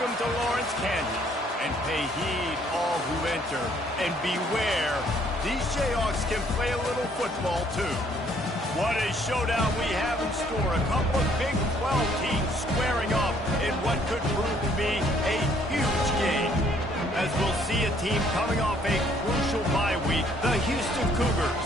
Welcome to Lawrence, Kansas, and pay heed all who enter, and beware, these Jayhawks can play a little football too. What a showdown we have in store. A couple of Big 12 teams squaring off in what could prove to be a huge game. As we'll see a team coming off a crucial bye week, the Houston Cougars,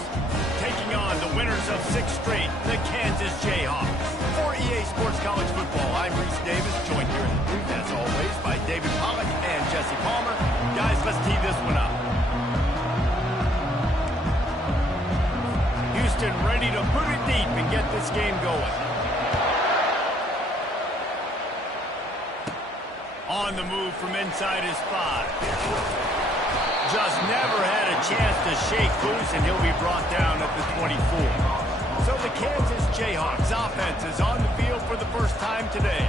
taking on the winners of 6 straight, the Kansas Jayhawks. For EA Sports College Football, I'm Reese Davis, joined here in the booth, as always, by David Pollack and Jesse Palmer. Guys, let's tee this one up. Houston ready to put it deep and get this game going. On the move from inside his 5. Just never had a chance to shake loose, and he'll be brought down at the 24. So the Kansas Jayhawks offense is on the field for the first time today.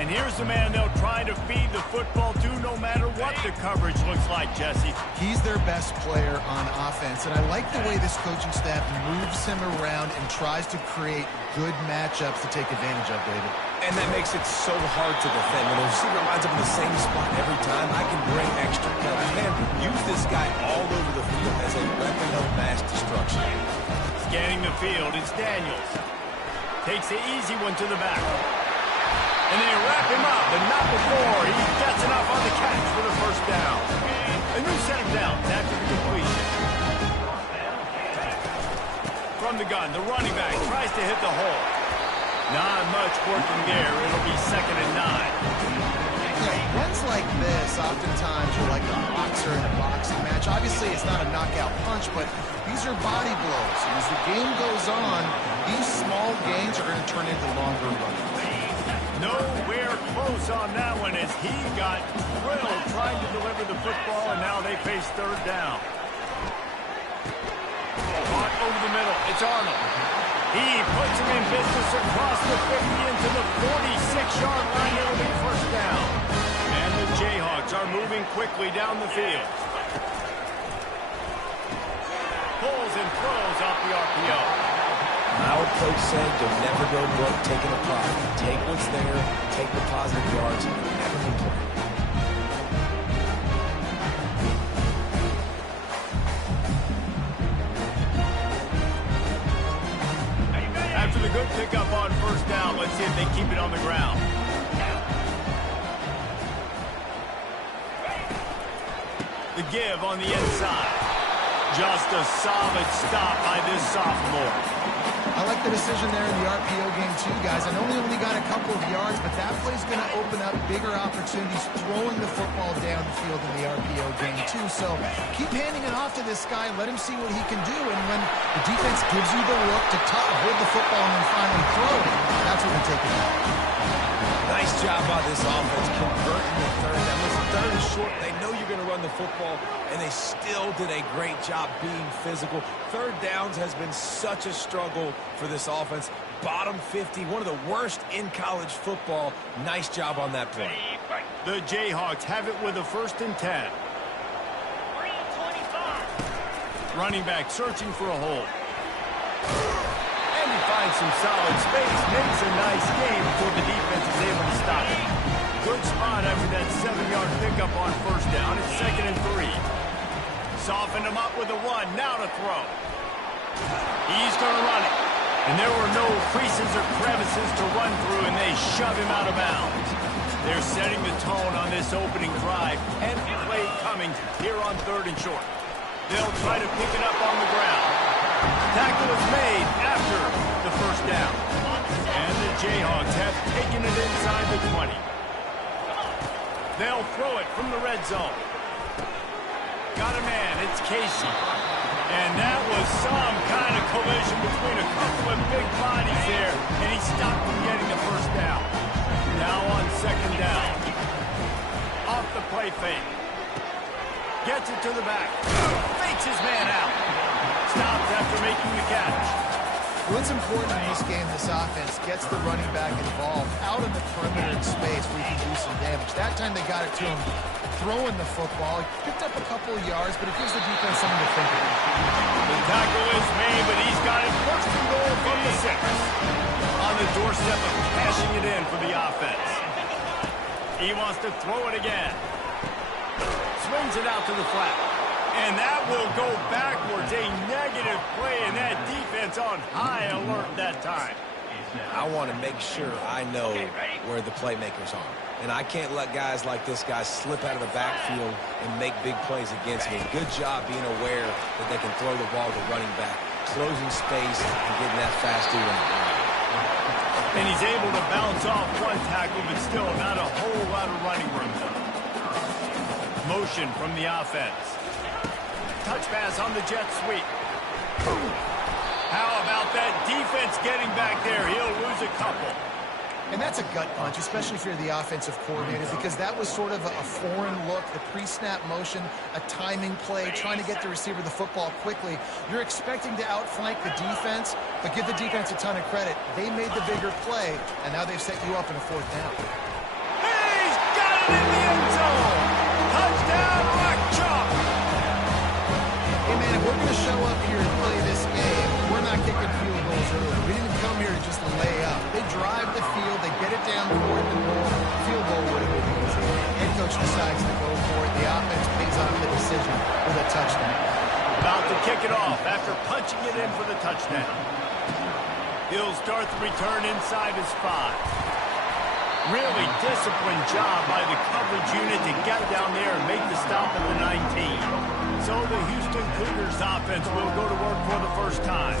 And here's the man they'll try to feed the football to no matter what the coverage looks like, Jesse. He's their best player on offense, and I like the way this coaching staff moves him around and tries to create good matchups to take advantage of, David. And that makes it so hard to defend. When the receiver lines up in the same spot every time, I can bring extra coverage. Man, use this guy all over the field as a weapon of mass destruction. Scanning the field, it's Daniels. Takes the easy one to the back. And they wrap him up, but not before he gets enough on the catch for the first down. A new set of downs after the completion. From the gun, the running back tries to hit the hole. Not much working there. It'll be 2nd and 9. Runs like this, oftentimes you're like a boxer in a boxing match. Obviously, it's not a knockout punch, but these are body blows. And as the game goes on, these small gains are going to turn into longer runs. Nowhere close on that one as he got thrilled trying to deliver the football, and now they face 3rd down. Caught over the middle. It's Arnold. He puts him in business across the 50 into the 46-yard line. It'll be 1st down. And the Jayhawks are moving quickly down the field. Pulls and throws off the RPO. Our coach said you'll never go broke taking a profit. Take what's there, take the positive yards, and never complain. After the good pickup on 1st down, let's see if they keep it on the ground. The give on the inside. Just a solid stop by this sophomore. I like the decision there in the RPO game too, guys. I know he only got a couple of yards, but that play's going to open up bigger opportunities throwing the football down the field in the RPO game too. So keep handing it off to this guy. Let him see what he can do. And when the defense gives you the look to hold the football and then finally throw it, that's what we take it out. Nice job by this offense converting the 3rd down. Listen, 3rd is short. They know you're going to run the football, and they still did a great job being physical. 3rd downs has been such a struggle for this offense. Bottom 50, one of the worst in college football. Nice job on that play. The Jayhawks have it with a 1st and 10. Running back searching for a hole. And he finds some solid space, makes a nice game before the defense is able to stop it. Good spot after that 7-yard pickup on 1st down. It's 2nd and 3. Softened him up with a run. Now to throw. He's going to run it. And there were no creases or crevices to run through, and they shove him out of bounds. They're setting the tone on this opening drive, and play coming here on 3rd and short. They'll try to pick it up on the ground. Tackle is made after the 1st down. And the Jayhawks have taken it inside the 20. They'll throw it from the red zone. Got a man, it's Casey. And that was some kind of collision between a couple of big bodies there, and he stopped from getting the 1st down. Now on 2nd down. Off the play fake. Gets it to the back. Fakes his man out. Stops after making the catch. What's important in this game, this offense gets the running back involved out in the perimeter in space where he can do some damage. That time they got it to him throwing the football. He picked up a couple of yards, but it gives the defense something to think about. The tackle is made, but he's got it 1st and goal from the 6. On the doorstep of cashing it in for the offense. He wants to throw it again. Swings it out to the flat. And that will go backwards. A negative play, and that defense on high alert that time. I want to make sure I know where the playmakers are. And I can't let guys like this guy slip out of the backfield and make big plays against me. Good job being aware that they can throw the ball to running back, closing space, and getting that fast dude. And he's able to bounce off one tackle, but still not a whole lot of running room. Motion from the offense. Touch pass on the jet sweep. How about that defense getting back there? He'll lose a couple. And that's a gut punch, especially if you're the offensive coordinator, because that was sort of a foreign look, the pre-snap motion, a timing play, trying to get the receiver the football quickly. You're expecting to outflank the defense, but give the defense a ton of credit. They made the bigger play, and now they've set you up in a fourth down. He's got it in the end zone! Touchdown, Rock Chalk! Hey, man, if we're going to show up here and play this game, we're not kicking field goals early. We didn't come here to just lay up. They drive the field, they get it down toward the goal. Field goal would have been easy. Head coach decides to go for it. The offense pays off the decision with a touchdown. About to kick it off after punching it in for the touchdown. He'll start the return inside his 5. Really disciplined job by the coverage unit to get down there and make the stop at the 19. So the Houston Cougars offense will go to work for the first time.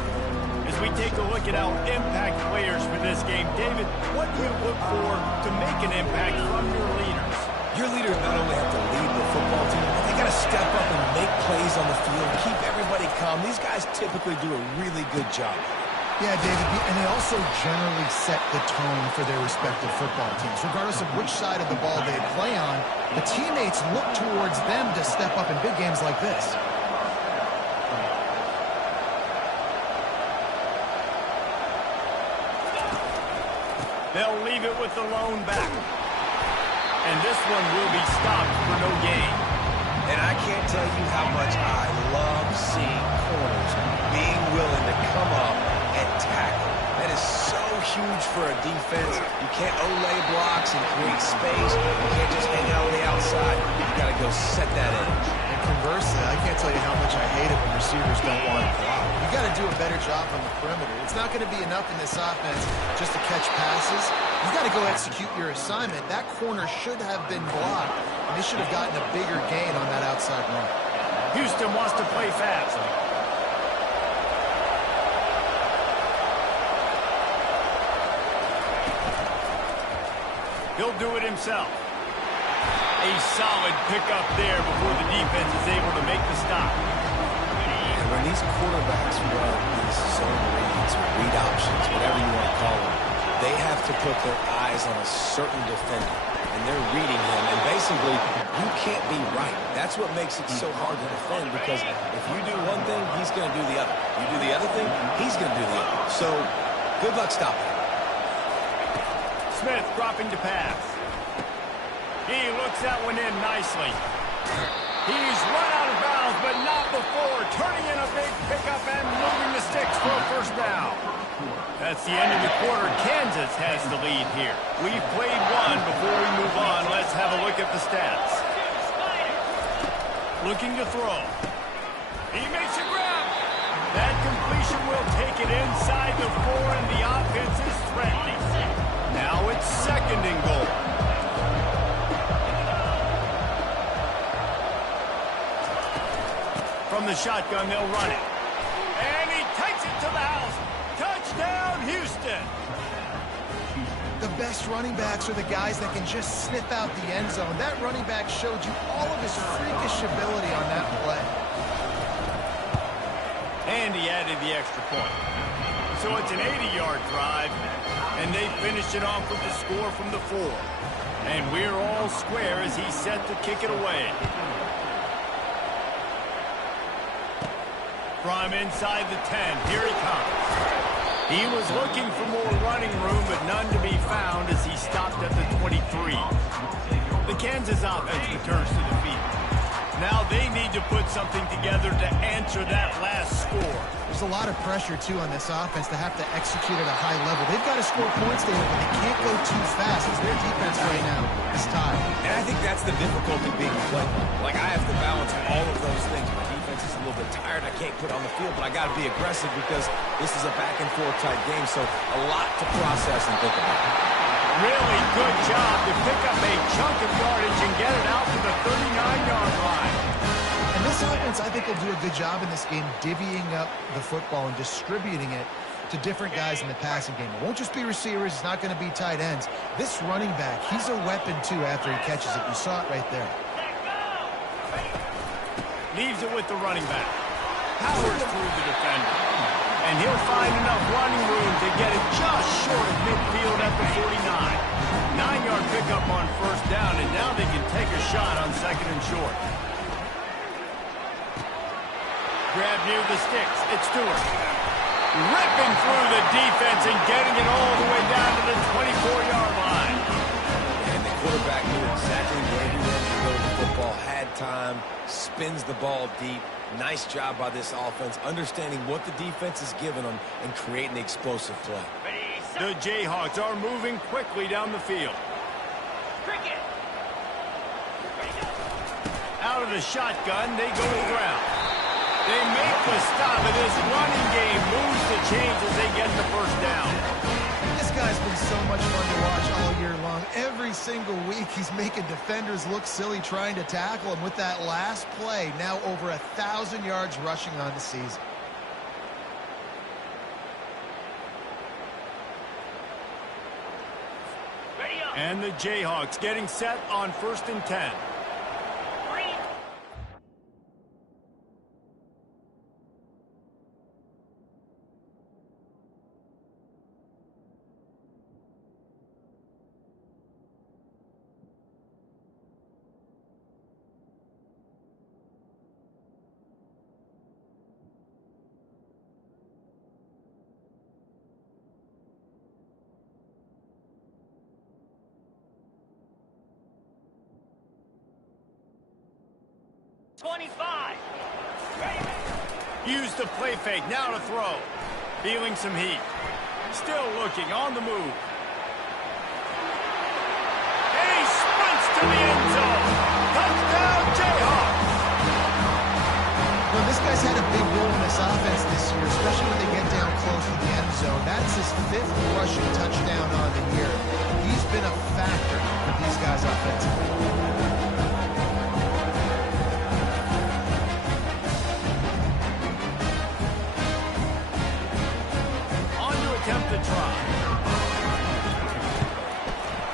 As we take a look at our impact players for this game, David, what do you look for to make an impact from your leaders? Your leaders not only have to lead the football team, but they got to step up and make plays on the field, keep everybody calm. These guys typically do a really good job. Yeah, David, and they also generally set the tone for their respective football teams. Regardless of which side of the ball they play on, the teammates look towards them to step up in big games like this. They'll leave it with the lone back. And this one will be stopped for no gain. And I can't tell you how much I love seeing corners being willing to come up and tackle. That is so huge for a defense. You can't olay blocks and create space. You can't just hang out on the outside. You got to go set that edge. And conversely, I can't tell you how much I hate it when receivers don't want to block. You got to do a better job on the perimeter. It's not going to be enough in this offense just to catch passes. You got to go execute your assignment. That corner should have been blocked, and they should have gotten a bigger gain on that outside run. Houston wants to play fast. He'll do it himself. A solid pickup there before the defense is able to make the stop. And when these quarterbacks run these zone reads or read options, whatever you want to call them, they have to put their eyes on a certain defender. And they're reading him. And basically, you can't be right. That's what makes it so hard to defend, because if you do one thing, he's going to do the other. You do the other thing, he's going to do the other. So, good luck stopping him. Smith dropping to pass. He looks that one in nicely. He's run out of bounds, but not before turning in a big pickup and moving the sticks for a first down. That's the end of the quarter. Kansas has the lead here. We've played one. Before we move on, let's have a look at the stats. Looking to throw. He makes a grab. That completion will take it inside the 4, and the offense is threatening. Now it's 2nd and goal. From the shotgun, they'll run it. And he takes it to the house. Touchdown, Houston. The best running backs are the guys that can just sniff out the end zone. That running back showed you all of his freakish ability on that play. And he added the extra point. So it's an 80-yard drive, and they finish it off with the score from the 4. And we're all square as he's set to kick it away. From inside the 10, here he comes. He was looking for more running room, but none to be found as he stopped at the 23. The Kansas offense returns to the field. Now they need to put something together to answer that last score. There's a lot of pressure, too, on this offense to have to execute at a high level. They've got to score points, David, but they can't go too fast because their defense right now is tired. And I think that's the difficulty being played. Like, I have to balance all of those things. My defense is a little bit tired. I can't put on the field, but I got to be aggressive because this is a back-and-forth type game, so a lot to process and think about. Really good job to pick up a chunk of yardage and get it out to the 39-yard line. And this offense, I think, will do a good job in this game divvying up the football and distributing it to different guys in the passing game. It won't just be receivers. It's not going to be tight ends. This running back, he's a weapon, too, after he catches it. You saw it right there. Leaves it with the running back. Powers through the defender. And he'll find enough running room to get it just short of midfield at the 49. 9-yard pickup on first down, and now they can take a shot on second and short. Grab near the sticks. It's Stewart. Ripping through the defense and getting it all the way down to the 24-yard line. And the quarterback knew exactly where he wanted to go with the football, had time, spins the ball deep. Nice job by this offense, understanding what the defense is giving them and creating the explosive play. The Jayhawks are moving quickly down the field. Out of the shotgun, they go to the ground. They make the stop, and this running game moves the chains as they get the first down. This guy's been so much fun to watch all year long. Every single week, he's making defenders look silly trying to tackle him. With that last play, now over 1,000 yards rushing on the season. And the Jayhawks getting set on 1st and 10. Use the play fake, now to throw. Feeling some heat. Still looking, on the move. And he sprints to the end zone. Touchdown, Jayhawks! Well, this guy's had a big role in this offense this year, especially when they get down close to the end zone. That's his 5th rushing touchdown on the year. He's been a factor for these guys offensively. Attempt to try.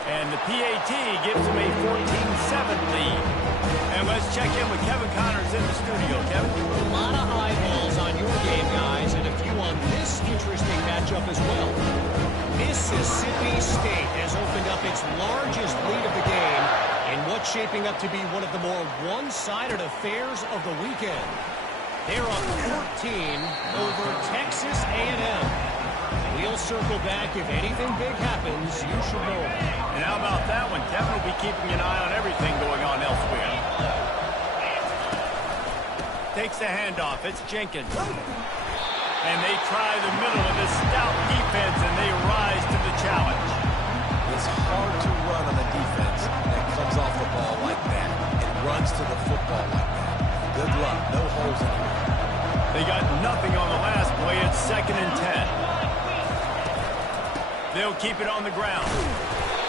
And the PAT gives him a 14-7 lead. And let's check in with Kevin Connors in the studio. Kevin? A lot of eyeballs on your game, guys, and a few on this interesting matchup as well. Mississippi State has opened up its largest lead of the game in what's shaping up to be one of the more one-sided affairs of the weekend. They're up 14 over Texas A&M. We'll circle back. If anything big happens, you should know. And how about that one? Kevin will be keeping an eye on everything going on elsewhere. Takes the handoff. It's Jenkins. And they try the middle of this stout defense, and they rise to the challenge. It's hard to run on a defense that comes off the ball like that and runs to the football like that. Good luck. No holes anywhere. They got nothing on the last play. It's 2nd and 10. They'll keep it on the ground.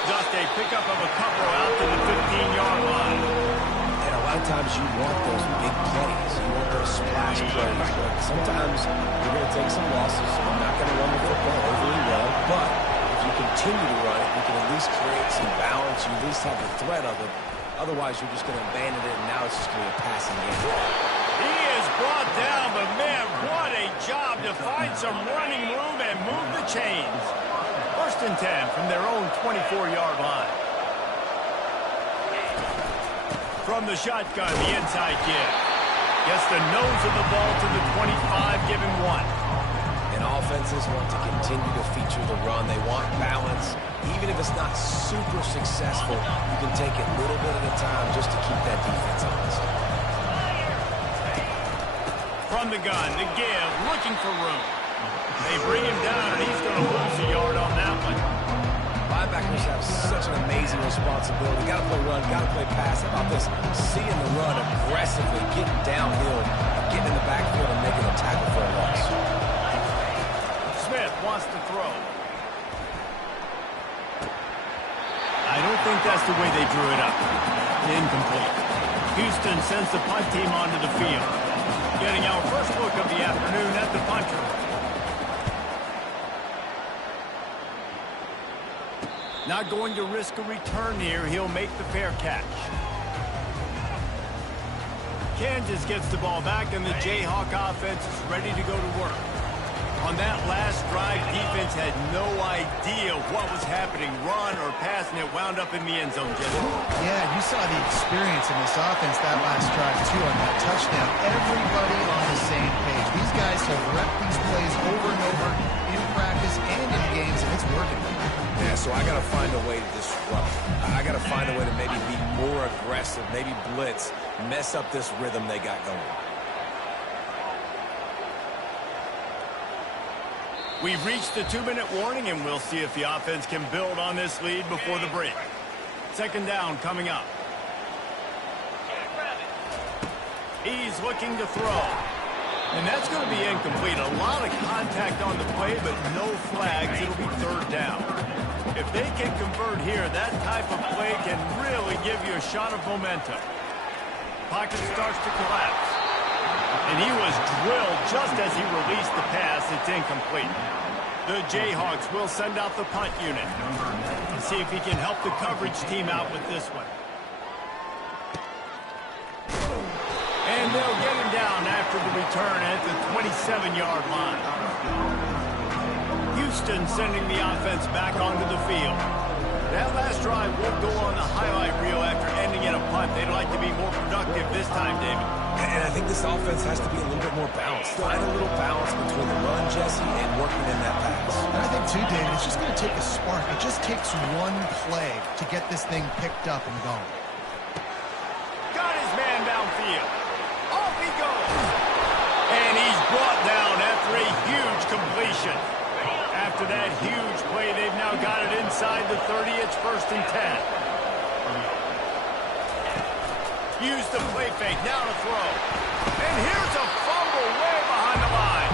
Just a pickup of a couple out to the 15-yard line. And a lot of times you want those big plays. You want those splash plays. But sometimes you're going to take some losses. You're not going to run the football overly well. But if you continue to run it, you can at least create some balance. You at least have the threat of it. Otherwise, you're just going to abandon it, and now it's just going to be a passing game. He is brought down, but man, what a job to find some running room and move the chains. 1st and 10 from their own 24-yard line. From the shotgun, the inside give. Gets the nose of the ball to the 25, give him 1. And offenses want to continue to feature the run. They want balance. Even if it's not super successful, you can take it little bit at a time just to keep that defense honest. from the gun. The give, looking for room. They bring him down, and he's going to lose a yard on that one. Linebackers have such an amazing responsibility. Got to play run, got to play pass. How about this? Seeing the run aggressively, getting downhill, getting in the backfield and making a tackle for a loss. Smith wants to throw. I don't think that's the way they drew it up. Incomplete. Houston sends the punt team onto the field. Getting our first look of the afternoon at the punter. Not going to risk a return here. He'll make the fair catch. Kansas gets the ball back, and the Jayhawk offense is ready to go to work. On that last drive, defense had no idea what was happening. Run or pass, and it wound up in the end zone, Jesse. Yeah, you saw the experience in this offense that last drive, too, on that touchdown. Everybody on the same page. These guys have repped these plays over and over in practice and in games, and it's working. Yeah, so I got to find a way to disrupt. I got to find a way to maybe be more aggressive, maybe blitz, mess up this rhythm they got going. We've reached the 2-minute warning, and we'll see if the offense can build on this lead before the break. Second down coming up. He's looking to throw. And that's going to be incomplete. A lot of contact on the play, but no flags. It'll be third down. If they can convert here, that type of play can really give you a shot of momentum. Pocket starts to collapse. And he was drilled just as he released the pass. It's incomplete. The Jayhawks will send out the punt unit and see if he can help the coverage team out with this one. And they'll get him down after the return at the 27-yard line. Houston sending the offense back onto the field. That last drive won't go on the highlight reel after ending in a punt. They'd like to be more productive this time, David. And I think this offense has to be a little bit more balanced. Find a little balance between the run, Jesse, and working in that pass. And I think, too, David, it's just going to take a spark. It just takes one play to get this thing picked up and going. Got his man downfield. Off he goes. And he's brought down after a huge completion. After that huge play, they've now got it inside the 30. It's 1st and 10. Use the play fake, now to throw. And here's a fumble way behind the line.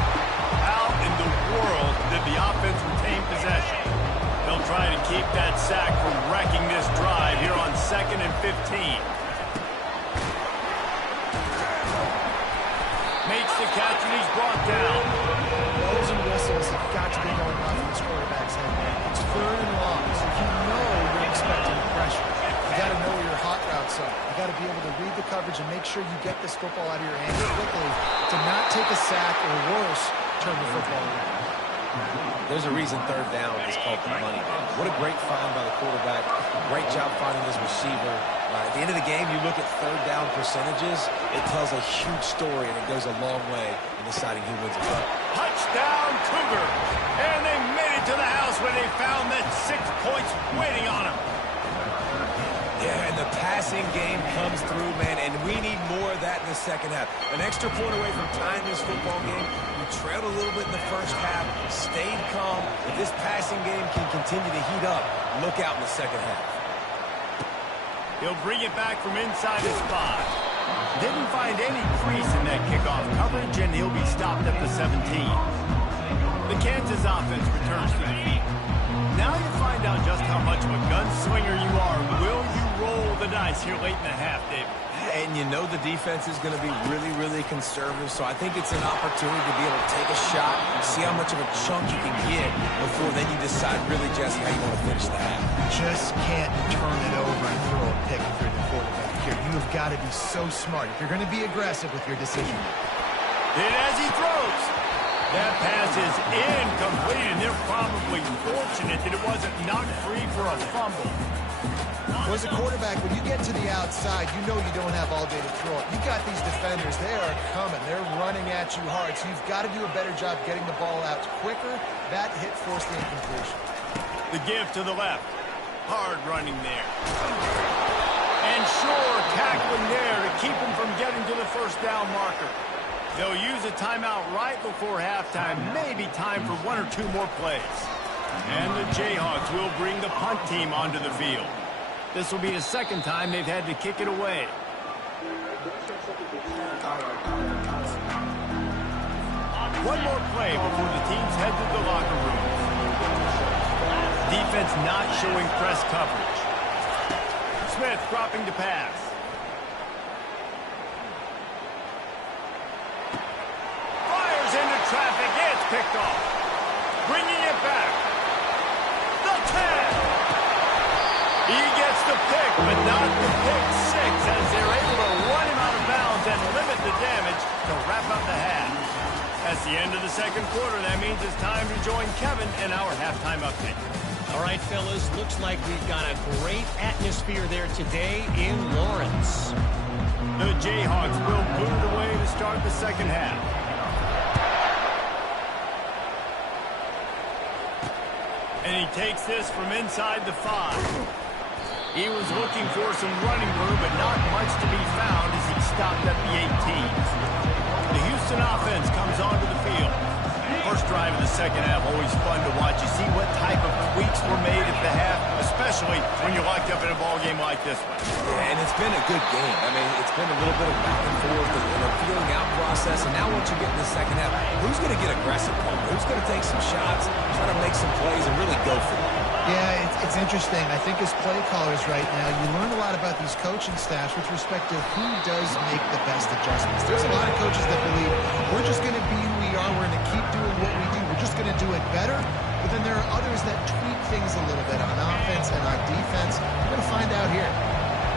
How in the world did the offense retain possession? They'll try to keep that sack from wrecking this drive here on 2nd and 15. Makes the catch and he's brought down. Bells and whistles have got to be going off in this quarterback's head. It's 3rd and long, so you know you're expecting pressure. You got to know where your hot routes are. You got to be able to read the coverage and make sure you get this football out of your hands quickly to not take a sack or worse, turn the football around. There's a reason 3rd down is called the money man. What a great find by the quarterback. Great job finding his receiver. At the end of the game, you look at 3rd down percentages. It tells a huge story, and it goes a long way in deciding who wins a game. Touchdown, Cougar. And they made it to the house when they found that 6 points waiting on them. Yeah, and the passing game comes through, man, and we need more of that in the second half. An extra point away from tying this football game. We trailed a little bit in the first half, stayed calm. If this passing game can continue to heat up, look out in the second half. He'll bring it back from inside his 5. Didn't find any crease in that kickoff coverage, and he'll be stopped at the 17. The Kansas offense returns to the field. Now you find out just how much of a gunslinger you are. Will you roll the dice here late in the half, David? And you know the defense is going to be really, really conservative, so I think it's an opportunity to be able to take a shot, see how much of a chunk you can get before then you decide really, Jesse, how you want to finish the half. Just can't turn it over and throw a pick through the quarterback here. You have got to be so smart if you're going to be aggressive with your decision. And as he throws, that pass is incomplete, and they're probably fortunate that it wasn't knocked free for a fumble. Well, as a quarterback, when you get to the outside, you know you don't have all day to throw it. You've got these defenders. They are coming. They're running at you hard, so you've got to do a better job getting the ball out quicker. That hit forced the incompletion. The give to the left. Hard running there. And sure, tackling there to keep him from getting to the 1st down marker. They'll use a timeout right before halftime, maybe time for 1 or 2 more plays. And the Jayhawks will bring the punt team onto the field. This will be the second time they've had to kick it away. One more play before the teams head to the locker room. Defense not showing press coverage. Smith dropping to pass. Fires into traffic. It's picked off. Bringing it back. The 10. He gets the pick, but not the pick 6 as they're able to run him out of bounds and limit the damage to wrap up the half. That's the end of the second quarter. That means it's time to join Kevin in our halftime update. All right, fellas, looks like we've got a great atmosphere there today in Lawrence. The Jayhawks will boot it away to start the second half. And he takes this from inside the 5. He was looking for some running room, but not much to be found as he stopped at the 18. The Houston offense comes onto the field. First drive of the second half, always fun to watch. You see what type of tweaks were made at the half, especially when you're locked up in a ball game like this one. Yeah, and it's been a good game. I mean, it's been a little bit of back and forth and a feeling out process. And now once you get in the second half, who's going to get aggressive? Who's going to take some shots, try to make some plays, and really go for it? Yeah, it's interesting. I think as play callers right now, you learn a lot about these coaching staffs with respect to who does make the best adjustments. There's a lot of coaches that believe we're just going to be who we are. We're going to keep doing what we do. We're just going to do it better. But then there are others that tweak things a little bit on offense and on defense. We're going to find out here.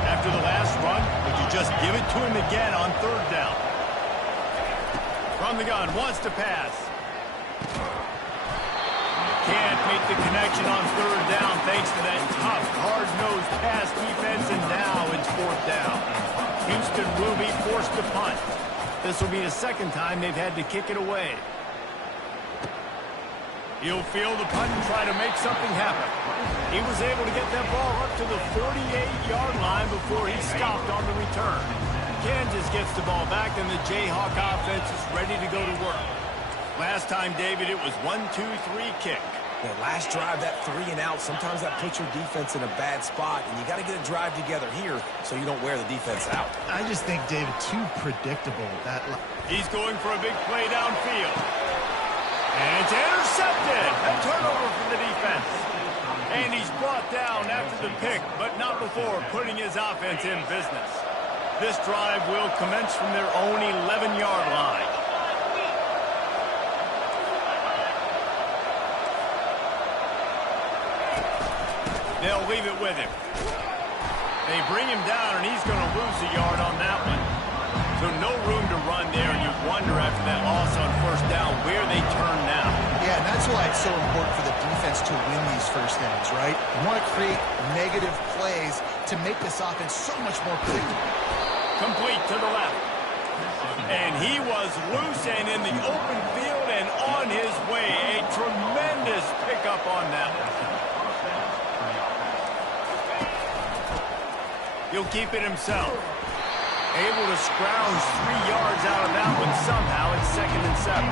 After the last run, would you just give it to him again on third down? From the gun, wants to pass. Can't make the connection on third down thanks to that tough, hard-nosed pass defense, and now it's fourth down. Houston will be forced to punt. This will be the second time they've had to kick it away. He'll field the punt and try to make something happen. He was able to get that ball up to the 48-yard line before he stopped on the return. Kansas gets the ball back, and the Jayhawk offense is ready to go to work. Last time, David, it was 1-2-3 kick. The last drive, that 3 and out, sometimes that puts your defense in a bad spot, and you got to get a drive together here so you don't wear the defense out. I just think, David, too predictable. He's going for a big play downfield. And it's intercepted. A turnover for the defense. And he's brought down after the pick, but not before putting his offense in business. This drive will commence from their own 11-yard line. They'll leave it with him. They bring him down, and he's going to lose a yard on that one. So no room to run there, and you wonder after that loss on first down where they turn now. Yeah, and that's why it's so important for the defense to win these first downs, right? You want to create negative plays to make this offense so much more predictable. Complete to the left. And he was loose and in the open field and on his way. A tremendous pickup on that one. He'll keep it himself. Able to scrounge 3 yards out of that one somehow. It's 2nd and 7.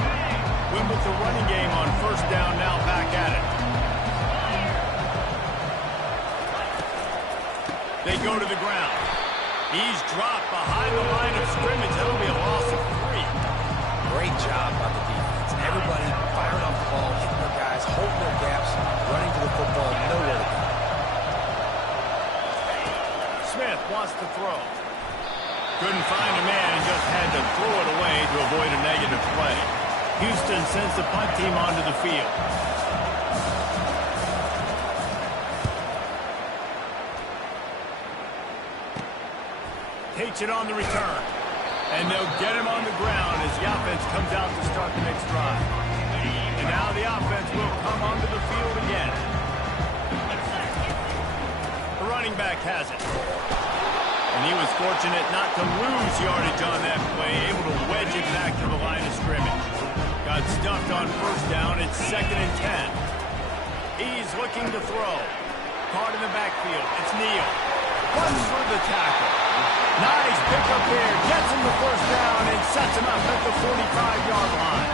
Win with the running game on first down, now back at it. They go to the ground. He's dropped behind the line of scrimmage. That'll be a loss of 3. Great job by the defense. Everybody firing off the ball, hitting their guys, holding their gaps, running to the football, nowhere to go. Smith wants to throw. Couldn't find a man and just had to throw it away to avoid a negative play. Houston sends the punt team onto the field. Takes it on the return. And they'll get him on the ground as the offense comes out to start the next drive. And now the offense will come onto the field again. The running back has it. And he was fortunate not to lose yardage on that play, able to wedge it back to the line of scrimmage. Got stuffed on first down. It's 2nd and 10. He's looking to throw. Caught in the backfield. It's Neal. Runs for the tackle. Nice pickup here. Gets him the first down and sets him up at the 45-yard line.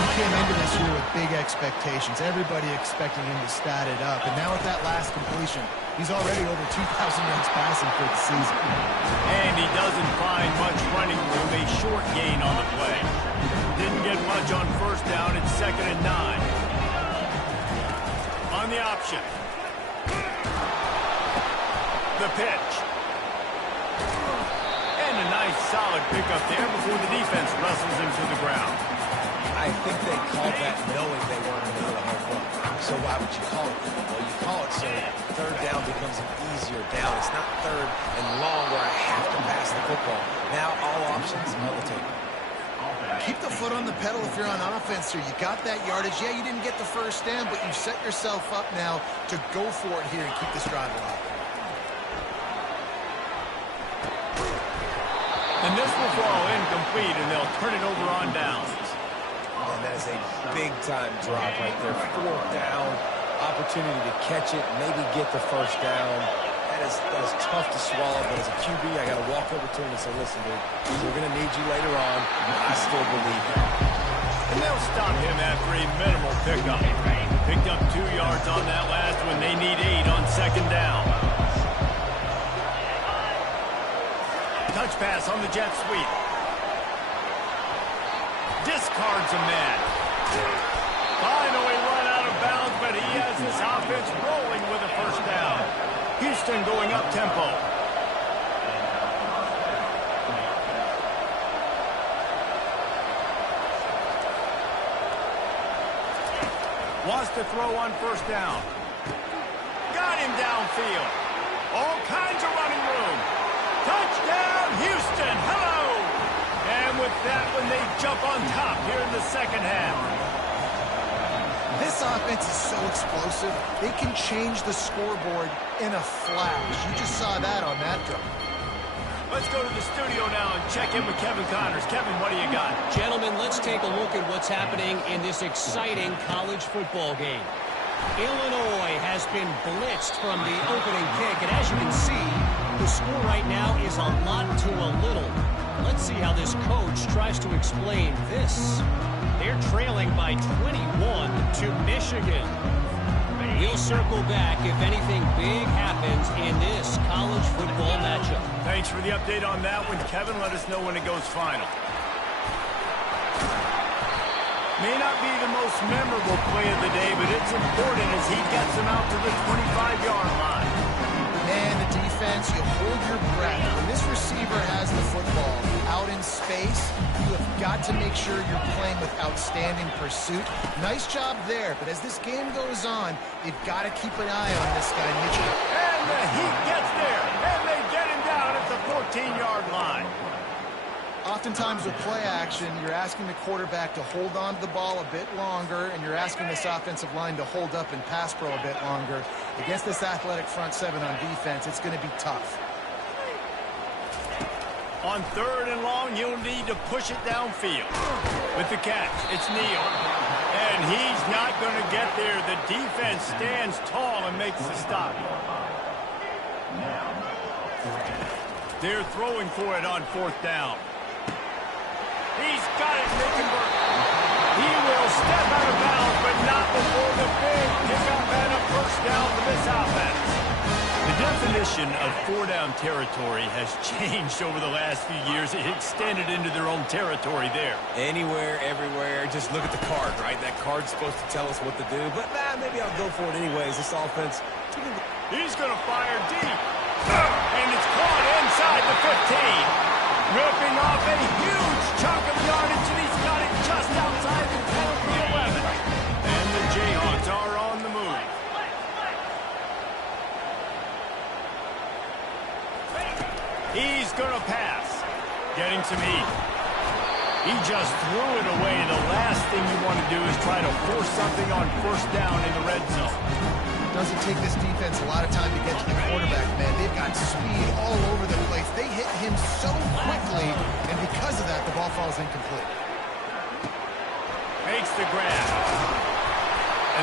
He came into this year with big expectations. Everybody expecting him to stat it up. And now with that last completion, he's already over 2,000 yards passing for the season. And he doesn't find much running room, a short gain on the play. Didn't get much on first down. It's 2nd and 9. On the option. The pitch. And a nice solid pickup there before the defense wrestles him to the ground. I think they called that knowing they weren't going to hit a home run. So why would you call it that? Well, you call it so third down becomes an easier down. It's not third and long where I have to pass the football. Now all options are the table. Keep the foot on the pedal if you're on offense here. You got that yardage. Yeah, you didn't get the first down, but you've set yourself up now to go for it here and keep this drive alive. And this will fall incomplete, and they'll turn it over on downs. And that is a big-time drop right there. 4th down, opportunity to catch it, maybe get the first down. That is tough to swallow, but as a QB, I got to walk over to him and say, listen, dude, we're going to need you later on. I still believe that. And they'll stop him after a minimal pickup. Picked up 2 yards on that last one. They need 8 on 2nd down. Touch pass on the jet sweep. Discards a man. Finally run out of bounds, but he has this offense rolling with a first down. Houston going up tempo. Wants to throw on first down. Got him downfield. All kinds of running room. Touchdown, Houston. Hello. And with that one, they jump on top here in the 2nd half. This offense is so explosive, they can change the scoreboard in a flash. You just saw that on that drive. Let's go to the studio now and check in with Kevin Connors. Kevin, what do you got? Gentlemen, let's take a look at what's happening in this exciting college football game. Illinois has been blitzed from the opening kick, and as you can see, the score right now is a lot to a little. Let's see how this coach tries to explain this. They're trailing by 21 to Michigan. We'll circle back if anything big happens in this college football matchup. Thanks for the update on that one, Kevin. Let us know when it goes final. May not be the most memorable play of the day, but it's important as he gets him out to the 25-yard line. Man, the defense, you hold your breath. When this receiver has the football out in space, you have got to make sure you're playing with outstanding pursuit. Nice job there, but as this game goes on, you've got to keep an eye on this guy, Mitchell. And the heat gets there, and they get him down at the 14-yard line. Oftentimes with play action, you're asking the quarterback to hold on to the ball a bit longer, and you're asking this offensive line to hold up and pass pro a bit longer. Against this athletic front 7 on defense, it's going to be tough. On 3rd and long, you'll need to push it downfield. With the catch, it's Neal. And he's not going to get there. The defense stands tall and makes the stop. They're throwing for it on 4th down. He's got it, Nickenberg. He will step out of bounds, but not before the big pickup and a first down for this offense. The definition of 4-down territory has changed over the last few years. It extended into their own territory there. Anywhere, everywhere. Just look at the card, right? That card's supposed to tell us what to do. But, maybe I'll go for it anyways. This offense. He's going to fire deep. And it's caught inside the 15. Ripping off a huge chunk of yardage, and he's got it just outside the 10 of the 11. And the Jayhawks are on the move. He's going to pass. Getting some heat. He just threw it away. The last thing you want to do is try to force something on first down in the red zone. Doesn't take this defense a lot of time to get to the quarterback, man. They've got speed all over the place. They hit him so quickly, and because of that, the ball falls incomplete. Makes the grab.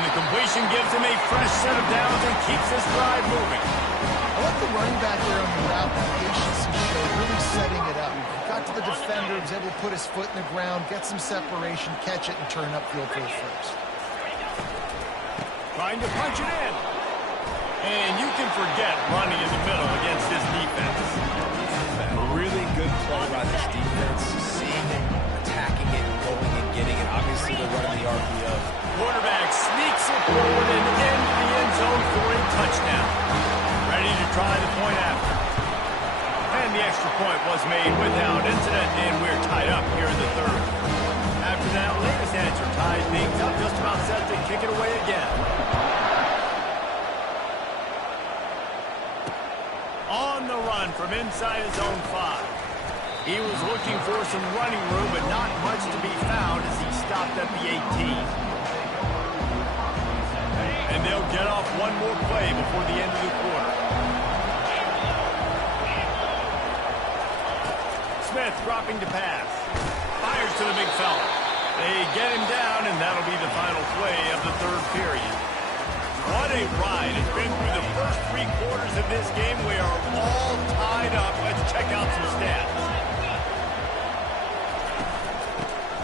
And the completion gives him a fresh set of downs and keeps this drive moving. I like the running back there on the route, that patience he showed, really setting it up. You've got got to the defender, was able to put his foot in the ground, get some separation, catch it, and turn upfield for his first. Trying to punch it in. And you can forget running in the middle against this defense. A really good play by this defense. Seeing it, attacking it, going and getting it. Obviously, they're running the RPO. Quarterback sneaks it forward and into the end zone for a touchdown. Ready to try the point after. And the extra point was made without incident, and we're tied up here in the third. After that latest answer tied things up, just about set to kick it away again. On the run from inside his own 5. He was looking for some running room, but not much to be found as he stopped at the 18. And they'll get off one more play before the end of the quarter. Smith dropping to pass. Fires to the big fella. They get him down, and that'll be the final play of the third period. What a ride. It's been through the first 3 quarters of this game. We are all tied up. Let's check out some stats.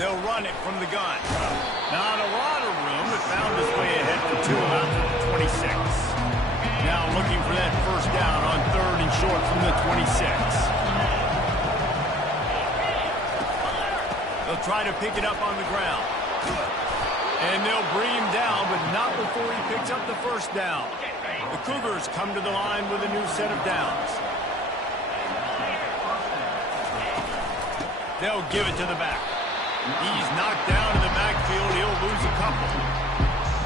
They'll run it from the gun. Not a lot of room, but found his way ahead for 2 out to the 26. Now looking for that first down on 3rd and short from the 26. They'll try to pick it up on the ground. And they'll bring him down, but not before he picks up the first down. The Cougars come to the line with a new set of downs. They'll give it to the back. He's knocked down in the backfield. He'll lose a couple.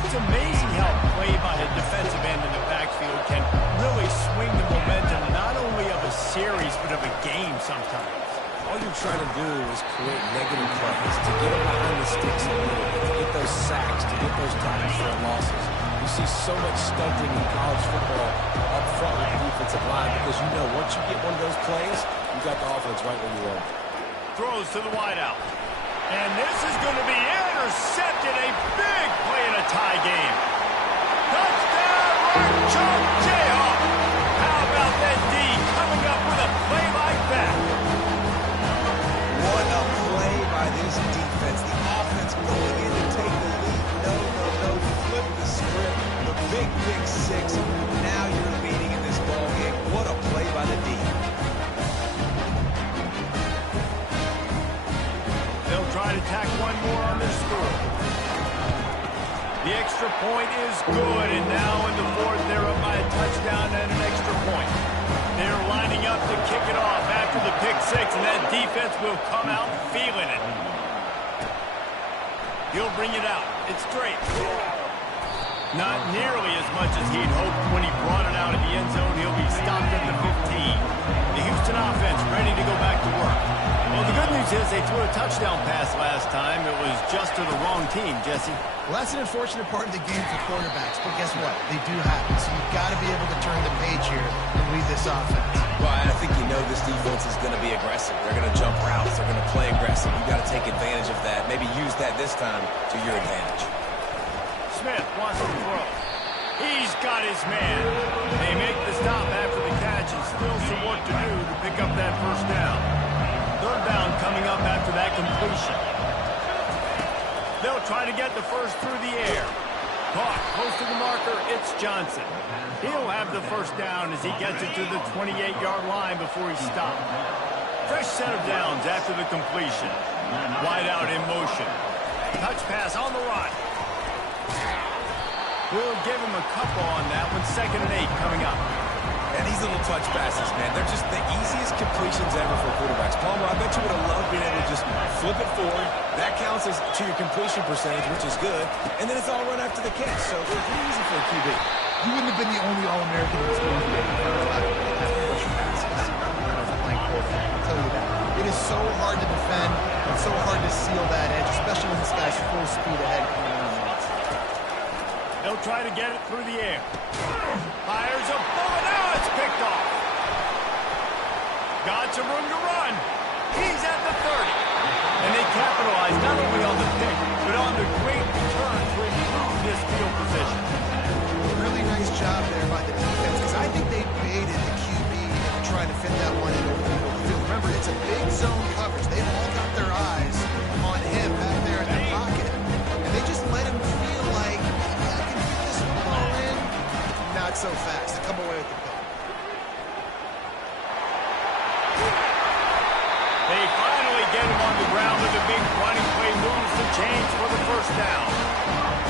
It's amazing how play by a defensive end in the backfield can really swing the momentum not only of a series, but of a game sometimes. All you're trying to do is create negative plays, to get them behind the sticks a little bit, to get those sacks, to get those tackles for losses. You see so much stunting in college football up front with the defensive line because you know once you get one of those plays, you got the offense right where you want. Throws to the wideout. And this is going to be intercepted. A big play in a tie game. Touchdown, Archon Jayhawk. How about that D coming up with a play like that? What a play by this defense. The offense going in to take the lead. No. Flip the script. The big 6. Now you're leading in this ball game. What a play by the D. They'll try to tack one more on their score. The extra point is good, and now in the 4th, they're up by a touchdown and an extra point. They're lining up to kick it off after the pick 6, and that defense will come out feeling it. He'll bring it out. It's straight. Not nearly as much as he'd hoped when he brought it out of the end zone. He'll be stopped at the 15. The Houston offense ready to go back to work. Well, the good news is they threw a touchdown pass last time. It was just to the wrong team, Jesse. Well, that's an unfortunate part of the game for quarterbacks, but guess what? They do happen, so you've got to be able to turn the page here and lead this offense. Well, I think you know this defense is going to be aggressive. They're going to jump routes. They're going to play aggressive. You've got to take advantage of that. Maybe use that this time to your advantage. Smith wants to throw. He's got his man. They make the stop after the catch and still some work to do to pick up that first down. 3rd down coming up after that completion. They'll try to get the first through the air. Caught close to the marker, it's Johnson. He'll have the first down as he gets it to the 28-yard line before he stopped. Fresh set of downs after the completion. Wide out in motion. Touch pass on the run. We'll give him a couple on that one. 2nd and 8 coming up. And these little touch passes, man, they're just the easiest completions ever for quarterbacks. Palmer, I bet you would have loved being able to just flip it forward. That counts as to your completion percentage, which is good. And then it's all run after the catch. So it's pretty easy for a QB. You wouldn't have been the only All-American in this game to have push passes. I'll tell you that. It is so hard to defend. It's so hard to seal that edge, especially when this guy's full speed ahead coming around the outside. They'll try to get it through the air. Fires a bullet. Now it's picked off. Got some room to run. He's at the 30. And they capitalize not only on the pick, but on the great return to improve this field position. Really nice job there by the defense, because I think they baited the QB trying to fit that one in over the middle of the field. Remember, it's a big zone coverage. They've all got their eyes on him back there in the pocket. And they just let him feel like, yeah, I can get this football in. Not so fast. They come away with the pick. They finally get him on the ground with a big running play, moves the chains for the first down.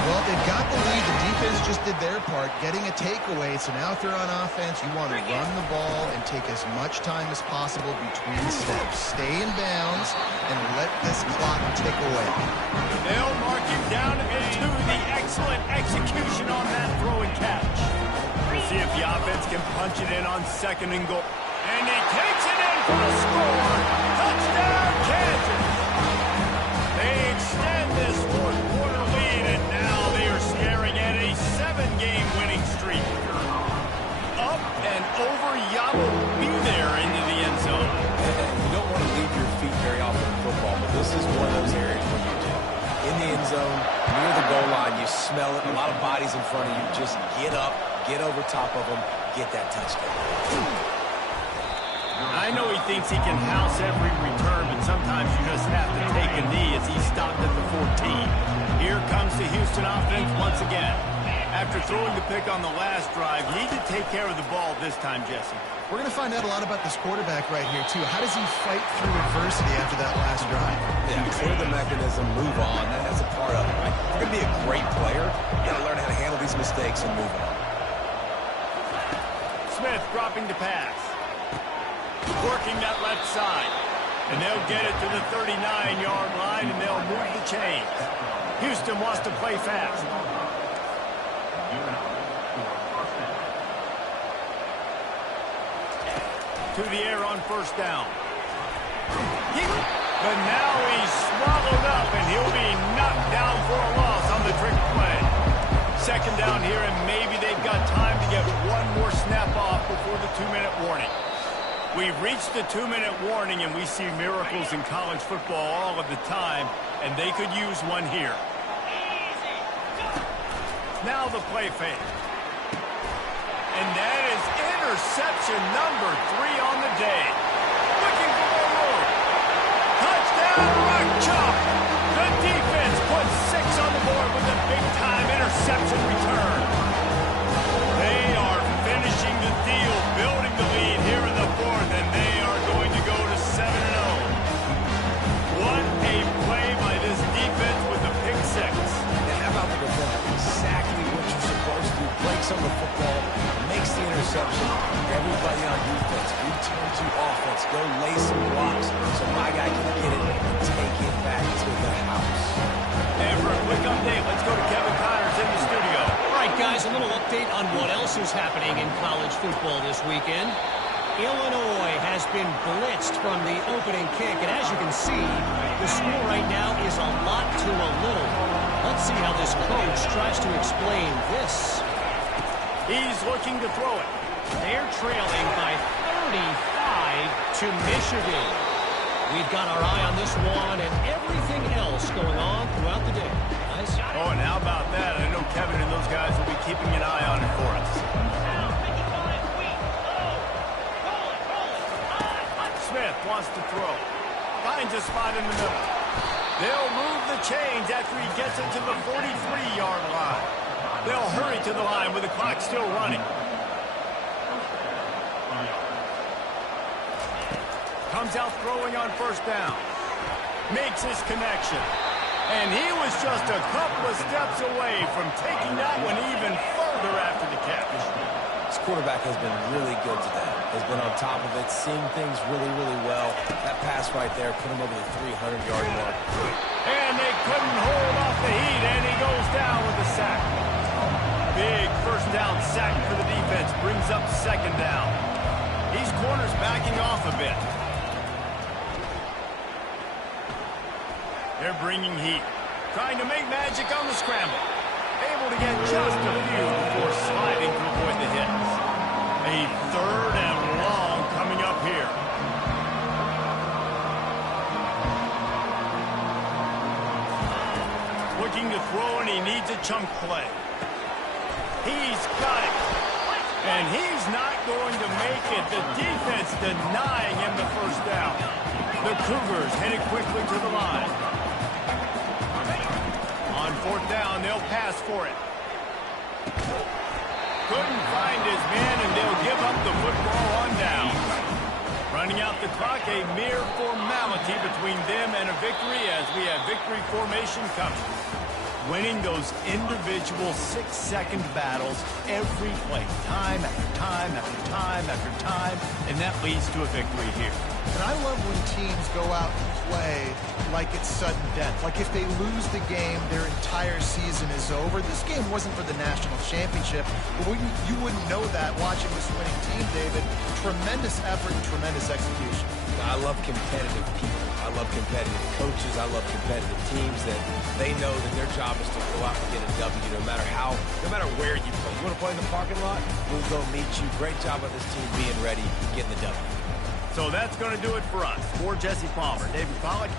Well, they've got the lead. The defense just did their part, getting a takeaway. So now if they're on offense, you want to run the ball and take as much time as possible between steps. Stay in bounds and let this clock tick away. They'll mark him down into the excellent execution on that throw and catch. We'll see if the offense can punch it in on 2nd and goal. And he takes it in for the score. Touchdown, Kansas. They extend this fourth-quarter lead, and now they are staring at a 7-game winning streak. Up and over, Yabo be there into the end zone. You don't want to leave your feet very often in football, but this is one of those areas where you do. In the end zone, near the goal line, you smell it, a lot of bodies in front of you. Just get up, get over top of them, get that touchdown. I know he thinks he can house every return, but sometimes you just have to take a knee as he stopped at the 14. Here comes the Houston offense once again. After throwing the pick on the last drive, you need to take care of the ball this time, Jesse. We're going to find out a lot about this quarterback right here, too. How does he fight through adversity after that last drive? Yeah, clear the mechanism, move on. That's a part of it, right? If you're going to be a great player, you got to learn how to handle these mistakes and move on. Smith dropping the pass. Working that left side. And they'll get it to the 39-yard line, and they'll move the chains. Houston wants to play fast. To the air on 1st down. But now he's swallowed up, and he'll be knocked down for a loss on the trick play. 2nd down here, and maybe they've got time to get one more snap off before the 2-minute warning. We've reached the 2-minute warning, and we see miracles in college football all of the time, and they could use one here. Now the play fake. And that is interception number 3 on the day. Looking for more room. Touchdown, Rock Chalk. The defense puts 6 on the board with a big-time interception return. They are finishing the deal, building the lead here in the 4th, and they are going to go to 7-0. What a play by this defense with the pick 6. And how about the defense? Exactly what you're supposed to do. Breaks on the football, makes the interception. Everybody on defense, return to offense. Go lay some blocks so my guy can get it and take it back to the house. And for a quick update, let's go to Kevin Connors in the studio. All right, guys, a little update on what else is happening in college football this weekend. Illinois has been blitzed from the opening kick, and as you can see, the score right now is a lot to a little. Let's see how this coach tries to explain this. He's looking to throw it. They're trailing by 35 to Michigan. We've got our eye on this one and everything else going on throughout the day. Guys. Oh, and how about that? I know Kevin and those guys will be keeping an eye on it for us. Smith wants to throw. Finds a spot in the middle. They'll move the chains after he gets it to the 43-yard line. They'll hurry to the line with the clock still running. Comes out throwing on 1st down. Makes his connection. And he was just a couple of steps away from taking that one even further after the catch. This quarterback has been really good today. Has been on top of it, seeing things really, really well. That pass right there put him over the 300-yard mark. And they couldn't hold off the heat, and he goes down with a sack. Big 1st down sack for the defense. Brings up 2nd down. These corners backing off a bit. They're bringing heat. Trying to make magic on the scramble. Able to get just a few before sliding to avoid the hits. A 3rd and long coming up here. Looking to throw, and he needs a chunk play. He's got it. And he's not going to make it. The defense denying him the 1st down. The Cougars headed quickly to the line. On fourth down, they'll pass for it. Couldn't find his man, and they'll give up the football on down. Running out the clock, a mere formality between them and a victory as we have victory formation coming. Winning those individual 6-second battles every play, time after time after time after time, and that leads to a victory here. And I love when teams go out and play like it's sudden death. Like if they lose the game, their entire season is over. This game wasn't for the national championship, but you wouldn't know that watching this winning team, David. Tremendous effort and tremendous execution. I love competitive people. I love competitive coaches. I love competitive teams that they know that their job is to go out and get a W no matter where you play. You want to play in the parking lot? We'll go meet you. Great job of this team being ready, getting the W. So that's going to do it for us. For Jesse Palmer, David Pollack.